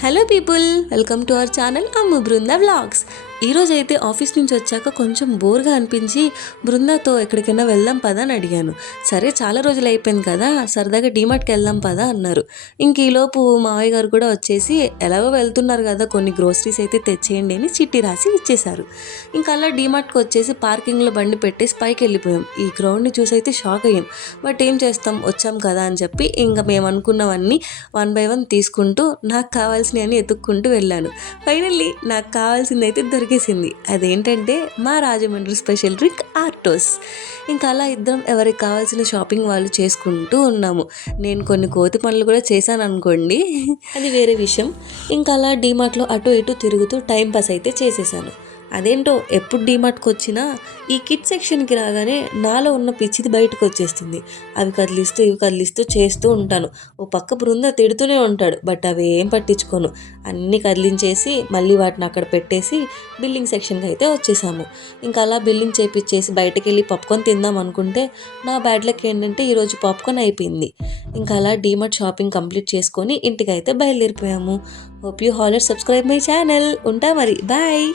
Hello people, welcome to our channel Ammu Brinda vlogs. ఈరోజు అయితే office నుంచి వచ్చాక కొంచెం బోర్గా అనిపించి బృందాతో ఎక్కడికైనా వెళ్దాం పదా అని అడిగాను. సరే చాలా రోజులు అయిపోయింది కదా, సరదాగా డీమార్ట్కి వెళ్దాం పదా అన్నారు. ఇంక ఈలోపు మావయ్య గారు కూడా వచ్చేసి ఎలాగో వెళ్తున్నారు కదా, కొన్ని గ్రోసరీస్ అయితే తెచ్చేయండి అని చిట్టి రాసి ఇచ్చేశారు. ఇంకా అలా డీమార్ట్కి వచ్చేసి పార్కింగ్లో బండి పెట్టేసి పైకి వెళ్ళిపోయాం. ఈ గ్రౌండ్ని చూసి అయితే షాక్ అయ్యాం. బట్ ఏం చేస్తాం, వచ్చాం కదా అని చెప్పి ఇంకా మేము అనుకున్నవన్నీ 1 బై 1 తీసుకుంటూ నాకు కావాల్సినవి అని ఎత్తుక్కుంటూ వెళ్ళాను. ఫైనల్లీ నాకు కావాల్సింది అయితే దొరికేసింది. అదేంటంటే మా రాజమండ్రి స్పెషల్ డ్రింక్ ఆర్టోస్. ఇంకా అలా ఇద్దరం ఎవరికి కావాల్సిన షాపింగ్ వాళ్ళు చేసుకుంటూ ఉన్నాము. నేను కొన్ని కోతి పనులు కూడా చేశాను అనుకోండి, అది వేరే విషయం. ఇంకా అలా డీమార్ట్లో అటు ఇటు తిరుగుతూ టైం పాస్ అయితే చేసేసాను. అదేంటో ఎప్పుడు డీమార్ట్కి వచ్చినా ఈ కిడ్ సెక్షన్కి రాగానే నాలో ఉన్న పిచ్చిది బయటకు వచ్చేస్తుంది. అవి కదిలిస్తూ ఇవి కదిలిస్తూ చేస్తూ ఉంటాను. ఓ పక్క బృంద తిడుతూనే ఉంటాడు, బట్ అవి ఏం పట్టించుకోను. అన్నీ కదిలించేసి మళ్ళీ వాటిని అక్కడ పెట్టేసి బిల్లింగ్ సెక్షన్కి అయితే వచ్చేసాము. ఇంకా అలా బిల్లింగ్ చేపించేసి బయటకు వెళ్ళి పాప్కార్న్ తిందాం అనుకుంటే నా బ్యాడ్ లక్ ఏంటంటే ఈరోజు పాప్కార్న్ అయిపోయింది. ఇంకా అలా డీమార్ట్ షాపింగ్ కంప్లీట్ చేసుకొని ఇంటికి అయితే బయలుదేరిపోయాము. Hope you all subscribe my channel. ఉంటా మరి, బాయ్.